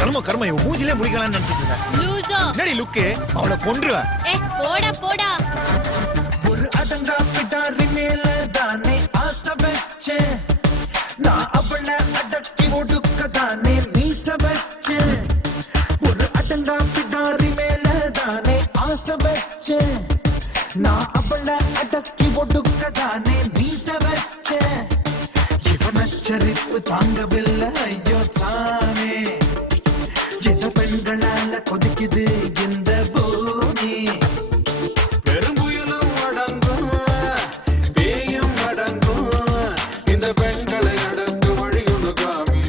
கர்ம கர்ம இவன் மூஞ்சிலே முடிக்கலாம்னு நினைச்சிட்டு இருந்தேன். என்னடி லுக்கு? அவளை கொன்றுவேன். போடா போடா. ஒரு அடங்கா பிடாரி மேல தானே ஆசை வச்சேன், நான் அவளை அடக்கி ஒடுக்க தானே மீச வச்சேன். ஒரு அடங்கா பிடாரி மேல தானே ஆசை வச்சேன், நான் அவளை அடக்கி ஒடுக்க தானே மீச வச்சேன். இவன் அச்சரிப்பு தாங்கவில்லை ஐயோ சாமி, எந்த பெண்களால கொதிக்குது இந்த பூமி. பெரும்புயலும் அடங்கும் பேயும் அடங்கும், இந்த பெண்களை அடக்க வழியுன்னு காமி.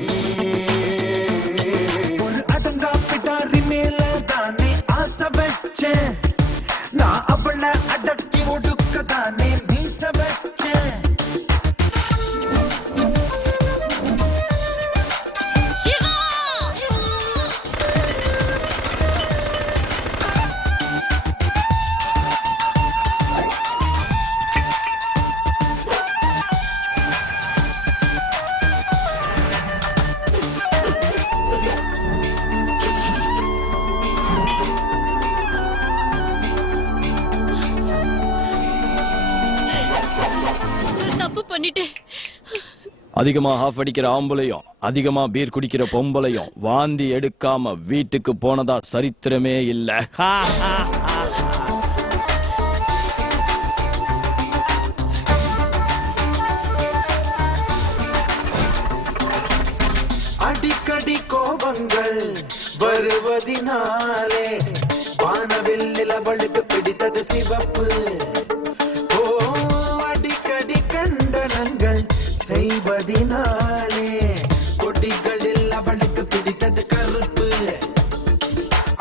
ஒரு அடங்கா பிடாரி மேல தானே ஆசை வச்சேன், நான் அவளை அடக்கி ஒடுக்க தானே மீச வச்சேன். தப்பு பண்ணிட்டேன். அதிகமா ஹாஃப் அடிக்கிற ஆம்பளையும் அதிகமா பீர் குடிக்கிற பொம்பளையும் வாந்தி எடுக்காம வீட்டுக்கு போனதா சரித்திரமே இல்ல. அடிக்கடி கோபங்கள் வருவதினாலே வானவில் அவளுக்கு பிடித்தது சிவப்பு. ஓ அடிக்கடி கண்டனங்கள் செய்வதினாலே கொடிகளில் அவளுக்கு பிடித்தது கருப்பு.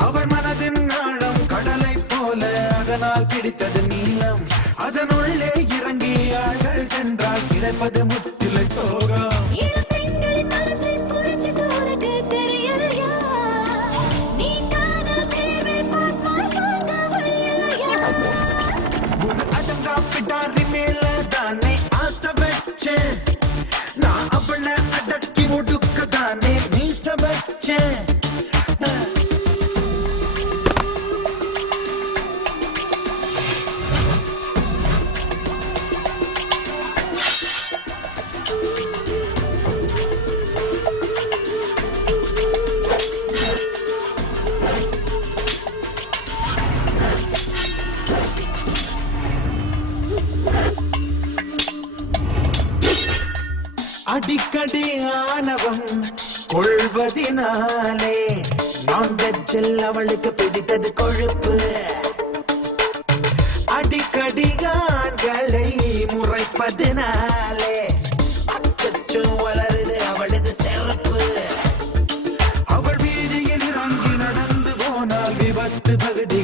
அவள் மனதின் ஆழம் கடலை போல, அதனால் பிடித்தது நீளம். அதனுள்ளே இறங்கி ஆள்கள் சென்றால் கிடைப்பது முத்திலை சோகம். ஒரு அடங்கா பிடாரி மேல தானே ஆசை வச்சேன், நான் அவளை அடக்கி ஒடுக்க தானே மீச வச்சேன். அடிக்கடி ஆணவம் கொள்வதினாலே நான்வெஜ்ஜில் அவளுக்கு பிடித்தது கொழுப்பு. அடிக்கடி ஆண்களை முறைப்பதினாலே அச்சச்சோ வளருது அவளது சிறப்பு. அவள் வீதியில் இறங்கி நடந்து போனால் விபத்து பகுதி